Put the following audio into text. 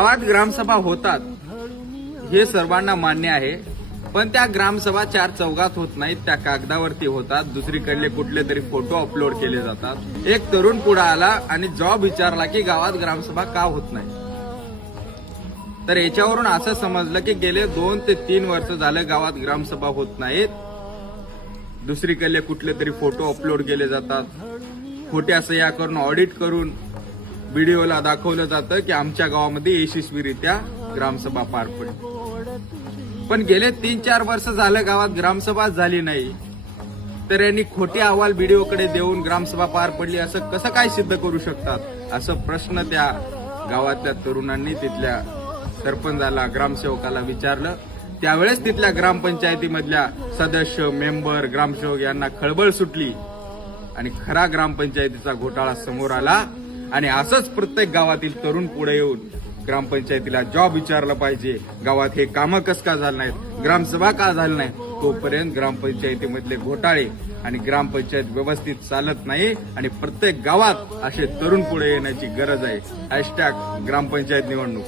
गावात ग्रामसभा होतात हे सर्वांना मान्य आहे. पण त्या ग्रामसभा चार चौघात होत नाहीत त्या कागदावरती होतात. दुसरीकडले कुठले तरी फोटो अपलोड केले जातात. एक तरुण पुढे आला आणि जॉब विचारला की गावात ग्रामसभा का होत नाही? तर याच्यावरून असं समजलं की गेले दोन ते तीन वर्ष झालं गावात ग्रामसभा होत नाहीत. दुसरीकडले कुठले तरी फोटो अपलोड केले जातात. खोट्या सह्या करून ऑडिट करून व्हिडिओला दाखवलं जातं की आमच्या गावामध्ये यशस्वीरित्या ग्रामसभा पार पडली. पण गेले तीन चार वर्ष झालं गावात ग्रामसभा झाली नाही. तर यांनी खोटे अहवाल व्हिडिओकडे देऊन ग्रामसभा पार पडली असं कसं काय सिद्ध करू शकतात? असं प्रश्न त्या गावातल्या तरुणांनी तिथल्या सरपंचाला ग्रामसेवकाला विचारलं. त्यावेळेस तिथल्या ग्रामपंचायतीमधल्या सदस्य मेंबर ग्रामसेवक यांना खळबळ सुटली आणि खरा ग्रामपंचायतीचा घोटाळा समोर आला. आणि असंच प्रत्येक गावातील तरुण पुढे येऊन ग्रामपंचायतीला जॉब विचारलं पाहिजे. गावात हे कामं कस का झालं नाहीत? ग्रामसभा का झाली नाही तोपर्यंत ग्रामपंचायतीमधले घोटाळे आणि ग्रामपंचायत व्यवस्थित चालत नाही आणि प्रत्येक गावात असे तरुण पुढे येण्याची गरज आहे. हॅशटॅग ग्रामपंचायत निवडणूक.